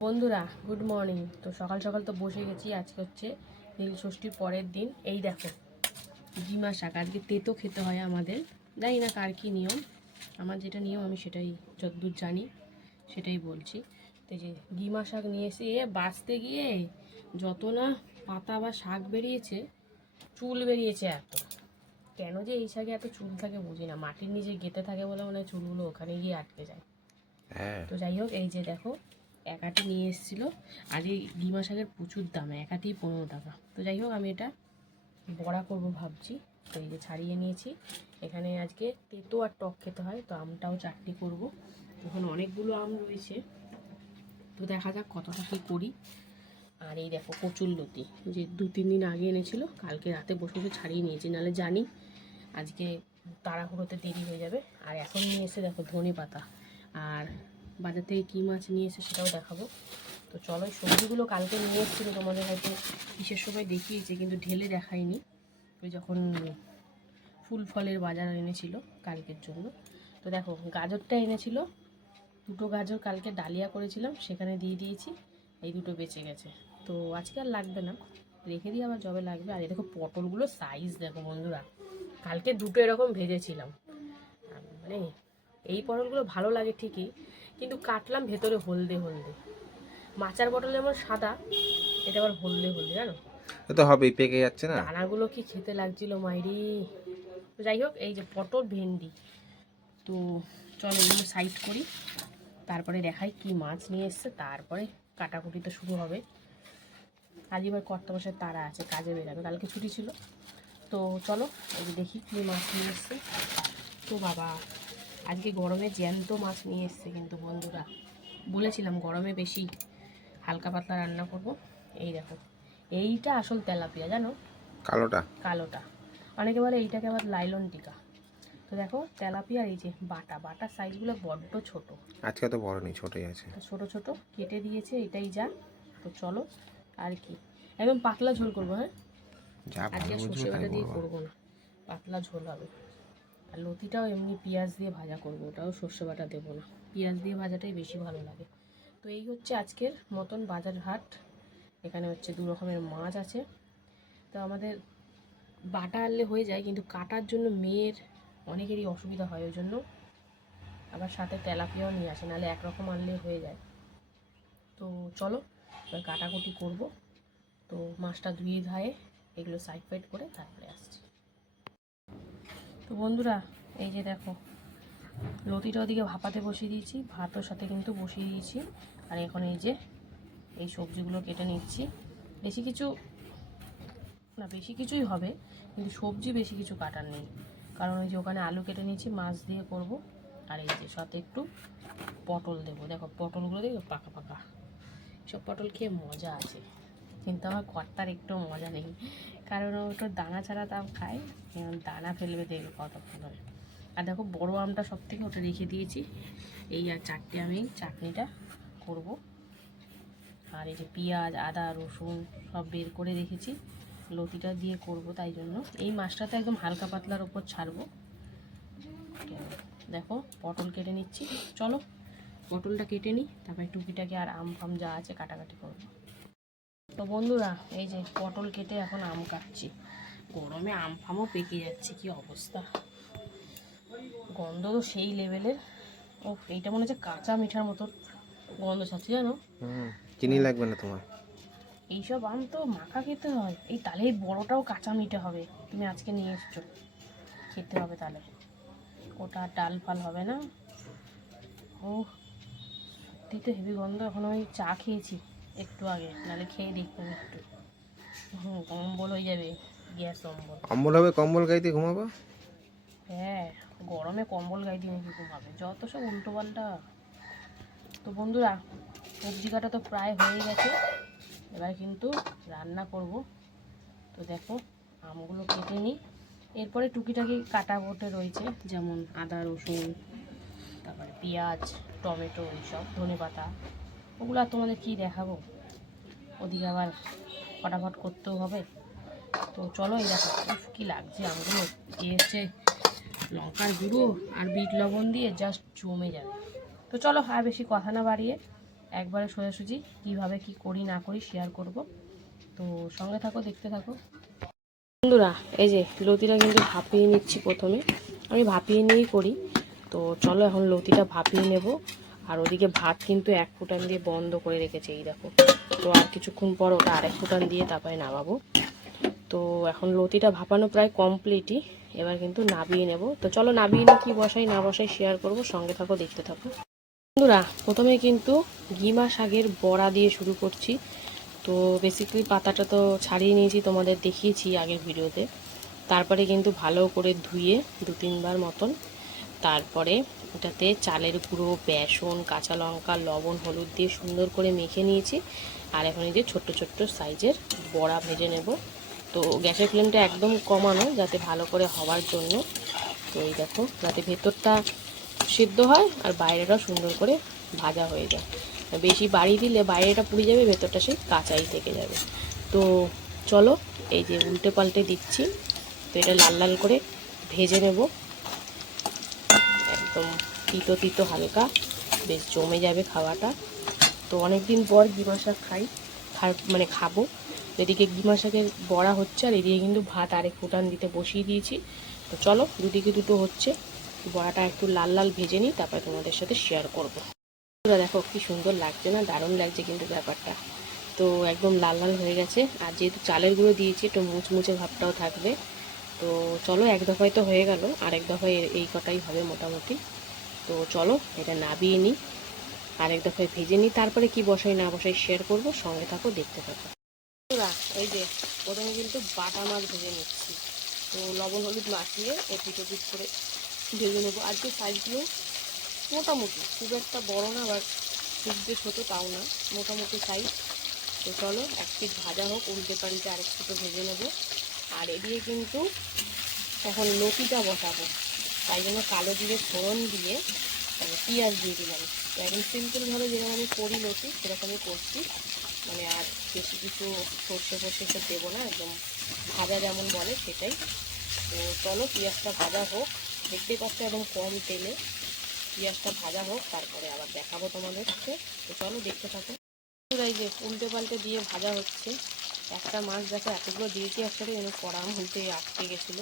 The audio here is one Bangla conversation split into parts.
বন্ধুরা গুড মর্নিং তো সকাল সকাল তো বসে গেছি আজকে হচ্ছে নীল ষষ্ঠীর পরের দিন। এই দেখো ডিমা শাক। আজকে তেতো খেতে হয় আমাদের। জানি না কার কী নিয়ম। আমার যেটা নিয়ম আমি সেটাই যতদূর জানি সেটাই বলছি। তো যে ডিমা শাক নিয়ে এসে এ বাঁচতে গিয়ে যত না পাতা বা শাক বেরিয়েছে চুল বেরিয়েছে এত। কেন যে এই শাকে এত চুল থাকে বুঝি না। মাটির নিচে গেতে থাকে বলে মনে হয় চুলগুলো ওখানে গিয়ে আটকে যায়। হ্যাঁ। তো যাই হোক এই যে দেখো একাটি নিয়ে এসেছিল। আর এই ডিমা শাকের প্রচুর দাম একাটি পনেরো টাকা। তো যাই হোক, আমি এটা বড়া করব ভাবছি। তো এই যে ছাড়িয়ে নিয়েছি। এখানে আজকে তেতো আর টক খেতে হয়, তো আমটাও চাটনি করব। ওখানে অনেকগুলো আম রয়েছে। তো দেখা যাক কতটা কী করি। আর এই দেখো কচুর লতি, যে দু তিন দিন আগে এনেছিল, কালকে রাতে বসে বসে ছাড়িয়ে নিয়েছি, নাহলে জানি আজকে তাড়াহুড়োতে দেরি হয়ে যাবে। আর এখন নিয়ে এসে দেখো ধনে পাতা আর বাজার থেকে কী মাছ নিয়ে এসে সেটাও দেখাবো। তো চলো সবজিগুলো কালকে নিয়ে এসেছিল তোমাদের হয়তো কিসের সময় দেখিয়েছে, কিন্তু ঢেলে দেখাইনি। ওই যখন ফুল ফলের বাজার এনেছিল কালকের জন্য। তো দেখো, গাজরটা এনেছিল। দুটো গাজর কালকে ডালিয়া করেছিলাম, সেখানে দিয়ে দিয়েছি। এই দুটো বেঁচে গেছে। তো আজকে আর লাগবে না। রেখে দিয়ে আবার জবে লাগবে। আর এই দেখো পটলগুলো সাইজ দেখো বন্ধুরা। কালকে দুটো এরকম ভেজেছিলাম। মানে এই পটলগুলো ভালো লাগে ঠিকই কিন্তু কাটলাম ভেতরে হলদে হলদে। মাচার পটল যেমন সাদা এটা আবার হলদে হলদে জানো? তো হবেই পেকে যাচ্ছে না? দানাগুলো কি খেতে লাগছিল মাইরি? যাই হোক এই যে পটল ভেন্ডি। তো চলো এগুলো সাইড করি। তারপরে দেখাই কি মাছ নিয়ে এসছে। তারপরে কাটাকুটি তো শুরু হবে। আজ এবার কর্তা বসার তারা আছে কাজে বেরাবে। কালকে ছুটি ছিল। তো চলো এই দেখি কী মাছ নিয়ে এসছে। তো বাবা আজকে গরমে জ্যান্ত মাছ নিয়ে এসছে কিন্তু বন্ধুরা। বলেছিলাম গরমে বেশি হালকা পাতলা রান্না করব। এই দেখো এইটা আসল তেলাপিয়া জানো? কালোটা। কালোটা। অনেকে বলে এইটাকে আবার লাইলন টিকা। তো দেখো তেলাপিয়ার এই যে বাটা বাটা সাইজগুলো বড্ড ছোট। আজকে তো বড় নেই ছোটই আছে। ছোট ছোট কেটে দিয়েছে এটাই যা। তো চলো আর কি। একদম পাতলা ঝোল করব হ্যাঁ? আজকে সর্ষে বাটা দিয়ে করব না। পাতলা ঝোল হবে। আর লতিটাও এমনি পেঁয়াজ দিয়ে ভাজা করব, ওটাও সর্ষে বাটা দেবো না। পেঁয়াজ দিয়ে ভাজাটাই বেশি ভালো লাগে। তো এই হচ্ছে আজকের মতন বাজার হাট। এখানে হচ্ছে দু রকমের মাছ আছে। তো আমাদের বাটা আনলে হয়ে যায়, কিন্তু কাটার জন্য মেয়ের অনেকেরই অসুবিধা হয় ওই জন্য। আবার সাথে তেলাপিয়াও নিয়ে আসে, নাহলে একরকম আনলে হয়ে যায়। তো চলো, এবার কাটাকুটি করব। তো মাছটা ধুয়ে ধায়ে এগুলো সাইড ফাইড করে তারপরে আসছি। তো বন্ধুরা, এই যে দেখো লতিটা ওদিকে ভাপাতে বসিয়ে দিয়েছি, ভাতও সাথে কিন্তু বসিয়ে দিয়েছি, আর এখন এই যে, এই সবজিগুলো কেটে নিচ্ছি। বেশি কিছু, না, বেশি কিছুই হবে, কিন্তু সবজি বেশি কিছু কাটার নেই। কারণ ওই যে ওখানে আলু কেটে নিয়েছি, মাছ দিয়ে করব, আর এই যে সাথে একটু পটল দেবো। দেখো, পটলগুলো দেখো, পাকা পাকা। সব পটল খেয়ে মজা আছে। কিন্তু আমার কর্তার একটু মজা নেই। কারণ ওটা দানা ছাড়া তাও খায়। দানা ফেলবে দেখবে কতক্ষণ ধরে। আর দেখো, বড় আমটা সব থেকে ওটা রেখে দিয়েছি। এই আর চারটে আমি চাটনিটা করব। আর এই যে পেঁয়াজ, আদা, রসুন সব বের করে রেখেছি। লতিটা দিয়ে করব তাই জন্য। এই মাছটা তো একদম হালকা পাতলার ওপর ছাড়বো। দেখো, পটল কেটে নিচ্ছি। চলো, পটলটা কেটে নিই। তারপরে টুকিটাকে আর আম ফাম যা আছে কাটাকাটি করব। তো বন্ধুরা এই যে পটল কেটে এখন আম কাটছি। গরমে আম ফামও পেকে যাচ্ছে কি অবস্থা? গন্ধ তো সেই লেভেলের ও এইটা মনে হচ্ছে কাঁচা মিঠার মতো গন্ধ ছাড়ছে জানো? চিনি লাগবে না তোমার? এইসব আম তো মাখা খেতে হয়। এই তাহলে এই বড়টাও কাঁচা মিঠে হবে তুমি আজকে নিয়ে এসছো। খেতে হবে তাহলে। ওটা ডাল ফাল হবে না। ও সত্যি তো হেভি গন্ধ এখন আমি চা খেয়েছি। একটু আগে নাহলে খেয়ে দেখতাম একটু। হুম কম্বল হয়ে যাবে গ্যাস অম্বল। অম্বল হবে কম্বল গাইতে ঘুমাবো? হ্যাঁ গরমে কম্বল গায়ে দিয়ে নাকি ঘুমাবে? যত সব উল্টো পাল্টা তো বন্ধুরা সবজি কাটা তো প্রায় হয়ে গেছে। এবার কিন্তু রান্না করব। তো দেখো আমগুলো কেটে নিই। এরপরে টুকিটাকি কাটা বটে রয়েছে যেমন আদা রসুন তারপরে পেঁয়াজ টমেটো এইসব ধনে পাতা ওগুলো আর তোমাদের কী দেখাবো? ওদিকে আবার ফটাফট করতেও হবে। তো চলো এই দেখো কি লাগছে আমগুলো হচ্ছে লঙ্কার গুঁড়ো আর বিট লবণ দিয়ে জাস্ট জমে যাবে। তো চলো আর বেশি কথা না বাড়িয়ে একবারে সোজাসুজি কীভাবে কি করি না করি শেয়ার করব। তো সঙ্গে থাকো, দেখতে থাকো। বন্ধুরা, এই যে লতিটা কিন্তু ভাপিয়ে নিচ্ছি প্রথমে। আমি ভাপিয়ে নিয়েই করি। তো চলো এখন লতিটা ভাপিয়ে নেব। আর ওদিকে ভাত কিন্তু এক ফুটান দিয়ে বন্ধ করে রেখেছে, এই দেখো। তো আর কিছুক্ষণ পর ওটা আরেক ফুটান দিয়ে তারপরে নামাবো। তো এখন লতিটা ভাপানো প্রায় কমপ্লিটই এবার কিন্তু নাবিয়ে নেব। তো চলো নাবিয়ে নিয়ে কী বসাই, না বসাই শেয়ার করব, সঙ্গে থাকো, দেখতে থাকো। বন্ধুরা, প্রথমে কিন্তু গিমা শাকের বড়া দিয়ে শুরু করছি। তো বেসিক্যালি পাতাটা তো ছাড়িয়ে নিয়েছি, তোমাদের দেখিয়েছি আগের ভিডিওতে। তারপরে কিন্তু ভালো করে ধুয়ে দু তিনবার মতন, তারপরে এটাতে চালের গুঁড়ো, বেসন, কাঁচা লঙ্কা, লবণ, হলুদ দিয়ে সুন্দর করে মেখে নিয়েছি। আর এখন এই যে ছোট্ট ছোট্ট সাইজের বড়া ভেজে নেব। তো গ্যাসের ফ্লেমটা একদম কমানো যাতে ভালো করে হওয়ার জন্য। তো এই দেখো, যাতে ভেতরটা সিদ্ধ হয় আর বাইরেটাও সুন্দর করে ভাজা হয়ে যায়। বেশি বাড়ি দিলে বাইরেটা পুড়ে যাবে, ভেতরটা সেই কাঁচাই থেকে যাবে। তো চলো, এই যে উল্টে পাল্টে দিচ্ছি। তো এটা লাল লাল করে ভেজে নেব। একদম তিতো তিতো হালকা। বেশ জমে যাবে খাওয়াটা। তো অনেক দিন পর গিমা শাক খাই। খাই মানে খাব। এদিকে গিমা শাকের বড়া হচ্ছে আর এদিকে কিন্তু ভাত আরেক ফুটান দিতে বসিয়ে দিয়েছি। তো চলো, দুদিকে দুটো হচ্ছে। বড়াটা একটু লাল লাল ভেজে নিই, তারপরে তোমাদের সাথে শেয়ার করব। তোরা দেখো, কি সুন্দর লাগছে না? দারুণ লাগছে কিন্তু ব্যাপারটা। তো একদম লাল লাল হয়ে গেছে। আর যেহেতু চালের গুঁড়ো দিয়েছি, একটু মুচমুচে ভাবটাও থাকবে। তো চলো এক দফায় তো হয়ে গেল, আর এক দফায় এই কটাই হবে মোটামুটি। তো চলো, এটা নাবিয়ে নিই আরেক দফায় ভেজে নিই, তারপরে কি বসাই না বসাই শেয়ার করব, সঙ্গে থাকো, দেখতে থাকো। এই যে, প্রথমে কিন্তু বাটা মাছ ভেজে নিচ্ছি। তো লবণ, হলুদ মাখিয়ে ও পিঠো পিঠ করে ভেজে নেব। আজকে সাইজগুলো মোটামুটি, খুব একটা বড় না আবার খুব যে ছোটো তাও না, মোটামুটি সাইজ তো চলো, এক পিঠ ভাজা হোক, উল্টে পাল্টে আরেক পিঠো ভেজে নেব। আর এদিকে কিন্তু এখন লতিটা বসাবো। তাই জন্য কালো জিরে ফোড়ন দিয়ে মানে পেঁয়াজ দিয়ে দিলাম। একদম সিম্পলভাবে যেরকম আমি করি লতি, সেরকমই করছি। মানে আর বেশি কিছু সর্ষে ফর্ষে সব দেবো না, একদম ভাজা যেমন বলে সেটাই। তো চলো পেঁয়াজটা ভাজা হোক। দেখতে পাচ্ছ একদম কম তেলে পেঁয়াজটা ভাজা হোক, তারপরে আবার দেখাবো তোমাদেরকে। তো চলো দেখতে থাকো। এই যে উল্টে পাল্টে দিয়ে ভাজা হচ্ছে। একটা মাছ দেখো, এতগুলো দিয়েছি একসাথে, যেন কড়া মধ্যে আটকে গেছিল।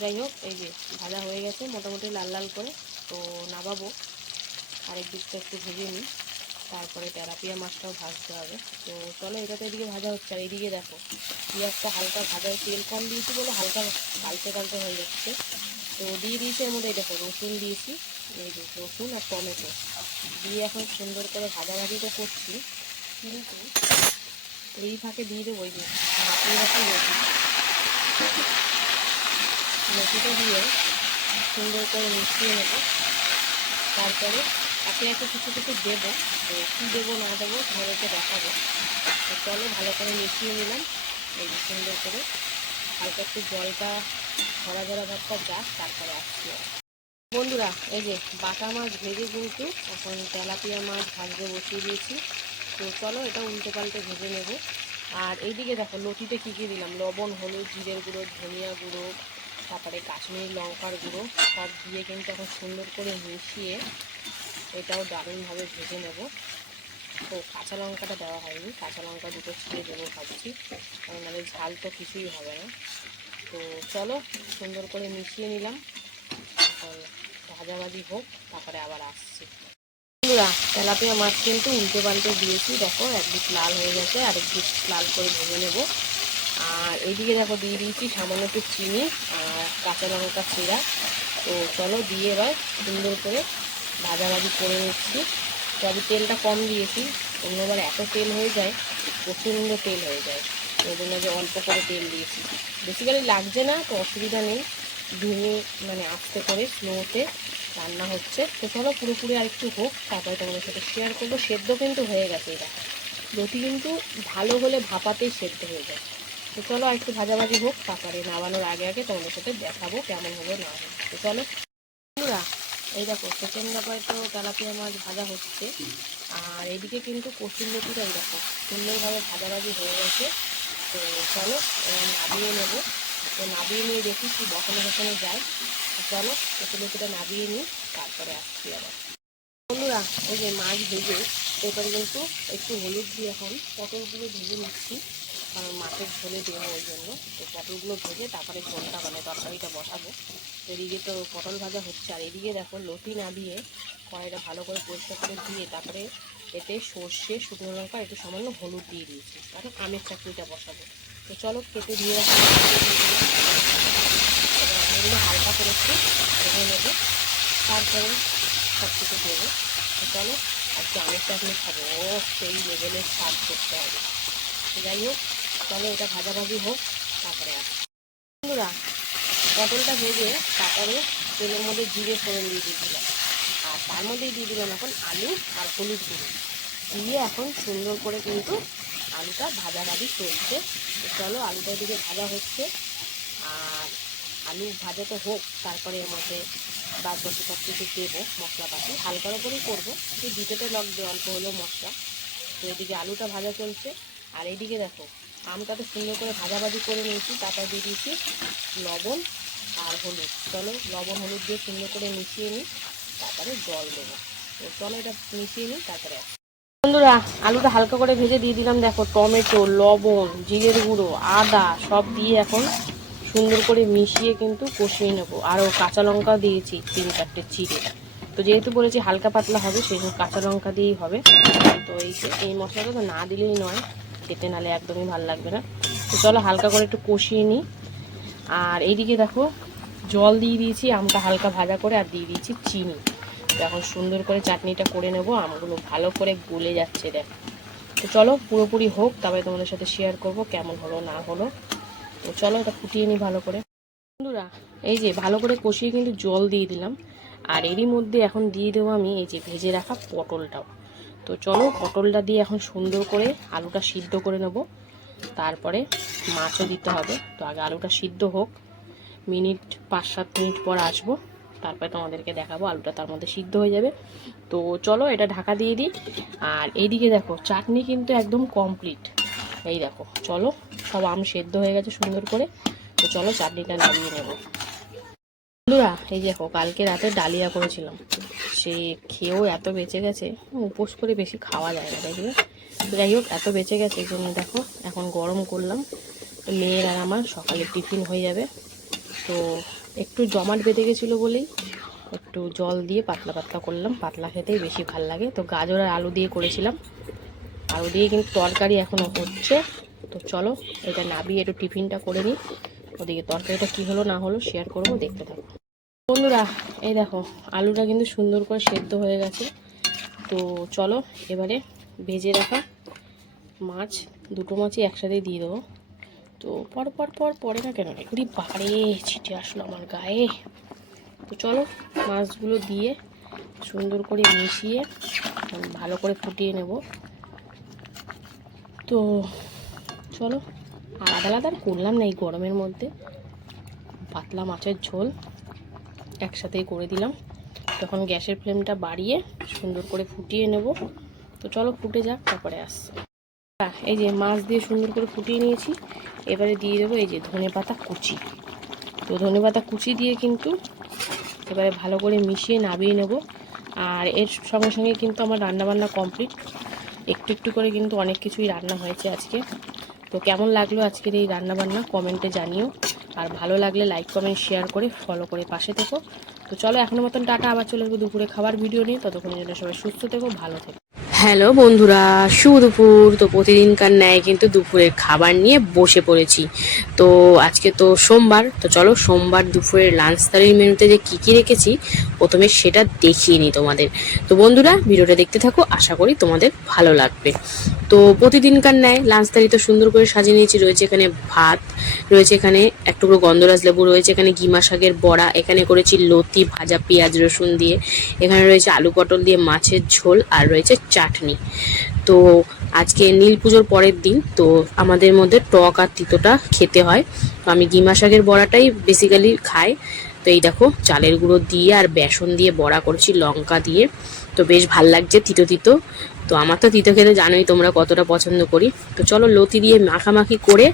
যাই হোক, এই যে ভাজা হয়ে গেছে, মোটামুটি লাল লাল করে, তো নামাবো। আরেক দিকটা একটু ভেজে নিই, তারপরে তেলাপিয়া মাছটাও ভাজতে হবে। তো চলো এটা তো এদিকে ভাজা হচ্ছে, আর এদিকে দেখো পেঁয়াজটা হালকা ভাজায় তেল কম দিয়েছি বলে হালকা কালচে কালচে হয়ে যাচ্ছে। তো দিয়ে দিয়েছি এর মধ্যে দেখো, রসুন দিয়েছি, এই যে রসুন আর টমেটো। দিয়ে এখন সুন্দর করে ভাজাভাজি তো করছি, কিন্তু এই ফাঁকে দিয়ে দেবো ওই যে মাটির রাখা লতি। লতিটা দিয়ে সুন্দর করে মিশিয়ে নেব। তারপরে একে একে কিছু কিছু দেবো। তো কী দেবো, না দেবো, তোমাদেরকে দেখাবো। তো চলো ভালো করে মিশিয়ে নিলাম। এই সুন্দর করে হালকা একটু জলটা, ধরা ধরা ভাবটা যাক, তারপরে আসছি। বন্ধুরা, এই যে বাটা মাছ ভেজে কিন্তু এখন তেলাপিয়া মাছ ভাজতে বসিয়ে দিয়েছি। তো চলো এটা উল্টে পাল্টে ভেজে নেব। আর এইদিকে দেখো, লতিতে কী কী দিলাম? লবণ, হলুদ, জিরের গুঁড়ো, ধনিয়া গুঁড়ো, তারপরে কাশ্মীরি লঙ্কার গুঁড়ো। সব দিয়ে কিন্তু এখন সুন্দর করে মিশিয়ে এটাও দারুণভাবে ভেজে নেব। তো কাঁচা লঙ্কাটা দেওয়া হয়নি, কাঁচা লঙ্কা দুটো ছিঁড়ে দেবো ভাবছি, কারণ নাহলে ঝাল তো কিছুই হবে না। তো চলো, সুন্দর করে মিশিয়ে নিলাম। ভাজাভাজি হোক, তারপরে আবার আসছি। বন্ধুরা তেলাপিয়া মাছ কিন্তু উল্টে পাল্টে দিয়েছি। দেখো একদিক লাল হয়ে গেছে, আরেক দিক লাল করে ভেজে নেব। আর এইদিকে দেখো, দিয়ে দিয়েছি সামান্য একটু চিনি আর কাঁচা লঙ্কা চিরা। তো চলো, দিয়ে এবার সুন্দর করে ভাজাভাজি করে নিচ্ছি। তো আমি তেলটা কম দিয়েছি অন্যবার এত তেল হয়ে যায়, প্রচণ্ড তেল হয়ে যায়। ওই জন্য যে অল্প করে তেল দিয়েছি। বেসিক্যালি লাগছে না, তো অসুবিধা নেই। ধুয়ে মানে আস্তে করে স্লোতে রান্না হচ্ছে। তো চলো পুরোপুরি আর একটু হোক, তারপরে তোমাদের সাথে শেয়ার করব। সেদ্ধ কিন্তু হয়ে গেছে এটা রুটি কিন্তু ভালো হলে ভাপাতেই সেদ্ধ হয়ে যায়। তো চলো আর একটু ভাজাভাজি হোক, তারপরে নামানোর আগে আগে তোমাদের সাথে দেখাবো কেমন হলো না হলো তো চলো। বন্ধুরা, এই দেখো সেকেন্ড ব্যাপারে তো তেলাপিয়া মাছ ভাজা হচ্ছে। আর এদিকে কিন্তু কচুর লতিটা এই দেখো, সুন্দরভাবে ভাজাভাজি হয়ে গেছে। তো চলো নাবিয়ে নেব। তো নাবিয়ে নিয়ে দেখি কি বসানো বসানো যায়। চলো কচুর লতিটা নাবিয়ে নিই, তারপরে আসছি আবার। বন্ধুরা ওই যে মাছ ভেজে, এরপরে কিন্তু একটু হলুদ দিয়ে এখন পটলগুলো ভেজে নিচ্ছি। কারণ মাছের ঝোলে দেবো ওই জন্য। তো পটলগুলো ভেজে তারপরে ঝোলটা মানে তরকারিটা বসাবো। তো এদিকে তো পটল ভাজা হচ্ছে। আর এদিকে দেখো, লতি না দিয়ে কড়াইটা ভালো করে পরিষ্কার করে দিয়ে তারপরে এতে সর্ষে, শুকনো লঙ্কা, একটু সামান্য হলুদ দিয়ে দিয়েছি। কারণ আমের চাটনিটা বসাবো। তো চলো কেটে দিয়ে রাখা। এগুলো হালকা করে একটু ভেজে নেব। তারপরে সব কিছু দেবো। তো চলো, আজকে আমের চাটনি খাব। ও, সেই লেভেলের স্বাদ করতে হবে। যাই হোক, চলো এটা ভাজাভাজি হোক, তারপরে আস। বন্ধুরা, পটলটা ভেজে তারপরে তেলের মধ্যে জিরে ফোড়ন দিয়ে দিয়েছিলাম আর তার মধ্যেই দিয়ে দিলাম এখন আলু আর হলুদ গুঁড়ো। দিয়ে এখন সুন্দর করে কিন্তু আলুটা ভাজাভাজি চলছে। চলো আলুটা এদিকে ভাজা হচ্ছে। আর আলু ভাজা তো হোক, তারপরে এর মধ্যে বাদ বাকি সব কিছু দেবো, মশলাপাতি। হালকার ওপরেই করব, কিন্তু দিতেতে লাগবে অল্প হলেও মশলা। তো এদিকে আলুটা ভাজা চলছে। আর এইদিকে দেখো, আমটা তো সুন্দর করে ভাজাভাজি করে নিয়েছি, তারপর দিয়ে দিয়েছি লবণ আর হলুদ। চলো লবণ, হলুদ দিয়ে সুন্দর করে মিশিয়ে নিই, তারপরে জল দেবো। তো চলো এটা মিশিয়ে নিই, তারপরে। বন্ধুরা, আলুটা হালকা করে ভেজে দিয়ে দিলাম, দেখো, টমেটো, লবণ, জিরের গুঁড়ো, আদা, সব দিয়ে এখন সুন্দর করে মিশিয়ে কিন্তু কষিয়ে নেব। আরও কাঁচা লঙ্কা দিয়েছি, তিন চারটে চিড়ে। তো যেহেতু বলেছি হালকা পাতলা হবে সেই জন্য কাঁচা লঙ্কা দিয়েই হবে। তো এই এই মশলাটা তো না দিলেই নয়, খেতে নালে একদমই ভালো লাগবে না। তো চলো হালকা করে একটু কষিয়ে নিই। আর এইদিকে দেখো, জল দিয়ে দিয়েছি, আমটা হালকা ভাজা করে, আর দিয়ে দিয়েছি চিনি। এখন সুন্দর করে চাটনিটা করে নেব, আমগুলো ভালো করে গলে যাচ্ছে, দেখ। তো চলো, পুরোপুরি হোক, তবে তোমাদের সাথে শেয়ার করব কেমন হলো, না হলো। তো চলো, এটা ফুটিয়ে নিই ভালো করে। বন্ধুরা, এই যে ভালো করে কষিয়ে কিন্তু জল দিয়ে দিলাম। আর এরই মধ্যে এখন দিয়ে দেবো আমি এই যে ভেজে রাখা পটলটাও। তো চলো, পটলটা দিয়ে এখন সুন্দর করে আলুটা সিদ্ধ করে নেব। তারপরে মাছও দিতে হবে। তো আগে আলুটা সিদ্ধ হোক। মিনিট পাঁচ সাত মিনিট পর আসব। তারপরে তোমাদেরকে দেখাবো, আলুটা তার মধ্যে সিদ্ধ হয়ে যাবে। তো চলো এটা ঢাকা দিয়ে দিই। আর এইদিকে দেখো, চাটনি কিন্তু একদম কমপ্লিট এই দেখো, চলো, সব আম সেদ্ধ হয়ে গেছে সুন্দর করে। তো চলো চাটনিটা নামিয়ে নেব। বন্ধুরা, এই দেখো, কালকে রাতে ডালিয়া করেছিলাম। সে খেয়েও এত বেঁচে গেছে, উপোস করে বেশি খাওয়া যায় না দেখবে যাই হোক, এত বেঁচে গেছে, এই জন্য দেখো, এখন গরম করলাম। মেয়ের আর আমার সকালে টিফিন হয়ে যাবে। তো একটু জমাট বেঁধে গেছিল বলেই একটু জল দিয়ে পাতলা পাতলা করলাম। পাতলা খেতেই বেশি ভালো লাগে। তো গাজর আর আলু দিয়ে করেছিলাম। আলু দিয়ে কিন্তু তরকারি এখনও হচ্ছে। তো চলো, এটা নাবিয়ে একটু টিফিনটা করে নিই। ওদিকে তরকারিটা কী হলো না হলো শেয়ার করব, দেখতে থাকো। বন্ধুরা, এই দেখো, আলুটা কিন্তু সুন্দর করে সেদ্ধ হয়ে গেছে। তো চলো, এবারে ভেজে রাখা মাছ, দুটো মাছই একসাথে দিয়ে দেবো। তো পর পর পর, পরে না কেন? এগুলি বাড়ে ছিটে আসলো আমার গায়ে। তো চলো, মাছগুলো দিয়ে সুন্দর করে মিশিয়ে ভালো করে ফুটিয়ে নেব। তো চলো আলাদা আলাদা আর করলাম না এই গরমের মধ্যে। পাতলা মাছের ঝোল একসাথেই করে দিলাম। তখন গ্যাসের ফ্লেমটা বাড়িয়ে সুন্দর করে ফুটিয়ে নেব। তো চলো, ফুটে যাক, তারপরে আসছে। এই যে মাছ দিয়ে সুন্দর করে ফুটিয়ে নিয়েছি। এবারে দিয়ে দেবো এই যে ধনে পাতা কুচি। তো ধনে পাতা কুচি দিয়ে কিন্তু এবারে ভালো করে মিশিয়ে নাবিয়ে নেব। আর এর সঙ্গে সঙ্গে কিন্তু আমার রান্নাবান্না কমপ্লিট। একটু একটু করে কিন্তু অনেক কিছুই রান্না হয়েছে আজকে। তো কেমন লাগল আজকের এই রান্নাবান্না কমেন্টে জানিও। আর ভালো লাগলে লাইক, কমেন্ট, শেয়ার করে ফলো করে পাশে থেকো। তো চলো এখনও মতন টাটা, আবার চলে আসব দুপুরে খাবার ভিডিও নিয়ে। ততক্ষণের জন্য সবাই সুস্থ থেকো, ভালো থেকো। হ্যালো বন্ধুরা, শুভ দুপুর। তো প্রতিদিনকার ন্যায় কিন্তু দুপুরের খাবার নিয়ে বসে পড়েছি। তো আজকে তো সোমবার, তো চলো সোমবার দুপুরের লাঞ্চ থালির মেনুতে যে কী কী রেখেছি, প্রথমে সেটা দেখিয়ে নিই তোমাদের। তো বন্ধুরা, ভিডিওটা দেখতে থাকো, আশা করি তোমাদের ভালো লাগবে। তো প্রতিদিনকার ন্যায় লাঞ্চ থালি তো সুন্দর করে সাজিয়ে নিয়েছি। রয়েছে এখানে ভাত, রয়েছে এখানে এক টুকরো গন্ধরাজ লেবু, রয়েছে এখানে গিমা শাকের বড়া, এখানে করেছি লতি, ভাজা পেঁয়াজ রসুন দিয়ে, এখানে রয়েছে আলু পটল দিয়ে মাছের ঝোল, আর রয়েছে চাটনি তো আজকে নীল পুজোর পরের দিন, তো আমাদের মধ্যে টক আর তিতোটা খেতে হয়। তো আমি গিমা শাকের বড়াটাই বেসিক্যালি খাই। তো এই দেখো, চালের গুঁড়ো দিয়ে আর বেসন দিয়ে বড়া করেছি, লঙ্কা দিয়ে। তো বেশ ভালো লাগছে তিতো তিতো। তো আমার তো তিতো খেতে জানোই তোমরা কতটা পছন্দ করি। তো চলো লতি দিয়ে মাখামাখি করে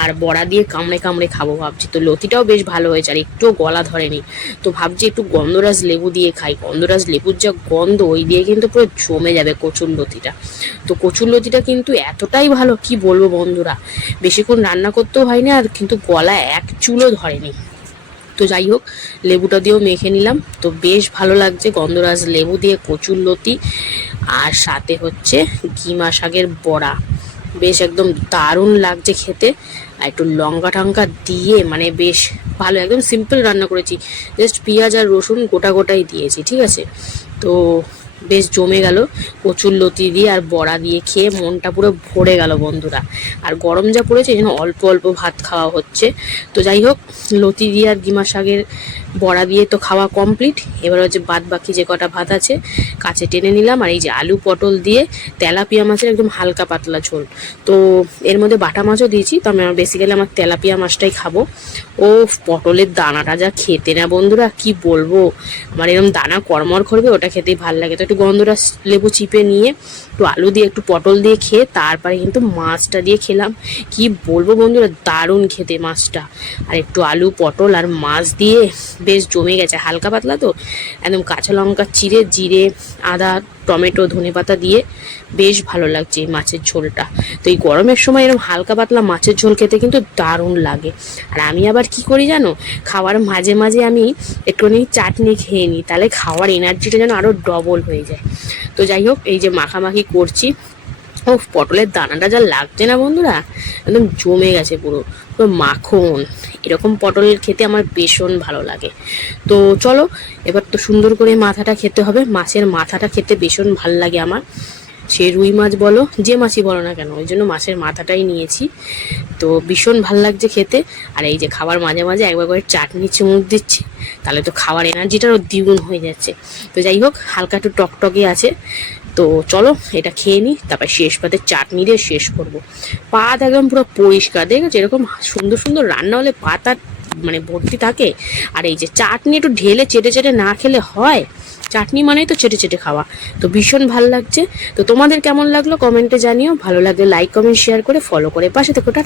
আর বড়া দিয়ে কামড়ে কামড়ে খাব ভাবছি। তো লতিটাও বেশ ভালো হয়েছে, আর একটুও গলা ধরেনি। তো ভাবছি একটু গন্ধরাজ লেবু দিয়ে খাই। গন্ধরাজ লেবুর যা গন্ধ, ওই দিয়ে কিন্তু পুরো জমে যাবে কচুর লতিটা। তো কচুর লতিটা কিন্তু এতটাই ভালো, কি বলব বন্ধুরা? বেশিক্ষণ রান্না করতেও হয়নি, আর কিন্তু গলা এক চুলও ধরেনি। তো যাই হোক, লেবুটা দিয়েও মেখে নিলাম। তো বেশ ভালো লাগছে গন্ধরাজ লেবু দিয়ে কচুর লতি। আর সাথে হচ্ছে গিমা শাকের বড়া। বেশ একদম দারুণ লাগছে খেতে। আর একটু লঙ্কা টঙ্কা দিয়ে মানে বেশ ভালো, একদম সিম্পল রান্না করেছি। জাস্ট পেঁয়াজ আর রসুন গোটা গোটাই দিয়েছি, ঠিক আছে? তো বেশ জমে গেল কচুর লতি দিয়ে আর বড়া দিয়ে খেয়ে মনটা পুরো ভরে গেল বন্ধুরা। আর গরম যা পড়েছে এই জন্য অল্প অল্প ভাত খাওয়া হচ্ছে। তো যাই হোক, লতি দিয়ে আর গিমা শাকের বড়া দিয়ে তো খাওয়া কমপ্লিট এবার হচ্ছে বাদ বাকি যে কটা ভাত আছে, কাছে টেনে নিলাম। আর এই যে আলু পটল দিয়ে তেলাপিয়া মাছের একদম হালকা পাতলা ঝোল। তো এর মধ্যে বাটা মাছও দিয়েছি, তো আমি বেসিক্যালি আমার তেলাপিয়া মাছটাই খাব। ও পটলের দানাটা যা খেতে না বন্ধুরা, কি বলব? আমার এরকম দানা কর্মর করবে, ওটা খেতেই ভালো লাগে। তো একটু গন্ধরাস লেবু চিপে নিয়ে একটু আলু দিয়ে, একটু পটল দিয়ে খেয়ে তারপরে কিন্তু মাছটা দিয়ে খেলাম। কি বলব বন্ধুরা, দারুণ খেতে মাছটা। আর একটু আলু, পটল আর মাছ দিয়ে বেশ জমে গেছে, হালকা পাতলা তো? একদম কাঁচা লঙ্কা চিড়ে, জিরে, আদা, টমেটো ধনে পাতা দিয়ে বেশ ভালো লাগছে এই মাছের ঝোলটা। তো এই গরমের সময় এরকম হালকা পাতলা মাছের ঝোল খেতে কিন্তু দারুণ লাগে। আর আমি আবার কি করি জানো? খাওয়ার মাঝে মাঝে আমি একটুখানি চাটনি খেয়ে নিই, তাহলে খাওয়ার এনার্জিটা যেন আরও ডবল হয়ে যায়। তো যাই হোক, এই যে মাখামাখি করছি ও পটলের দানাটা যা লাগছে না বন্ধুরা, একদম জমে গেছে পুরো। পুরো মাখন, এরকম পটল খেতে আমার ভীষণ ভালো লাগে। তো চলো, এবার তো সুন্দর করে মাথাটা খেতে হবে। মাছের মাথাটা খেতে ভীষণ ভালো লাগে আমার। সে রুই মাছ বলো, যে মাছই বলো না কেন, ওই জন্য মাছের মাথাটাই নিয়েছি। তো ভীষণ ভালো লাগছে খেতে। আর এই যে খাবার মাঝে মাঝে একবার করে চাটনি চুমুক দিচ্ছি, তাহলে তো খাওয়ার এনার্জিটারও দ্বিগুণ হয়ে যাচ্ছে। তো যাই হোক, হালকা একটু টকটকে আছে। তো চলো, এটা খেয়ে নিই তারপর শেষ পাতে চাটনি দিয়ে শেষ করব। পাত একদম পুরো পরিষ্কার। দেখ যেরকম সুন্দর সুন্দর রান্না হলে পাত মানে ভর্তি থাকে। আর এই যে চাটনি একটু ঢেলে চেটে চেটে না খেলে হয়, চাটনি মানেই তো চেটে চেটে খাওয়া। তো ভীষণ ভালো লাগছে। তো তোমাদের কেমন লাগল কমেন্টে জানিও। ভালো লাগলে লাইক কমেন্ট শেয়ার করে ফলো করে পাশে থেকে।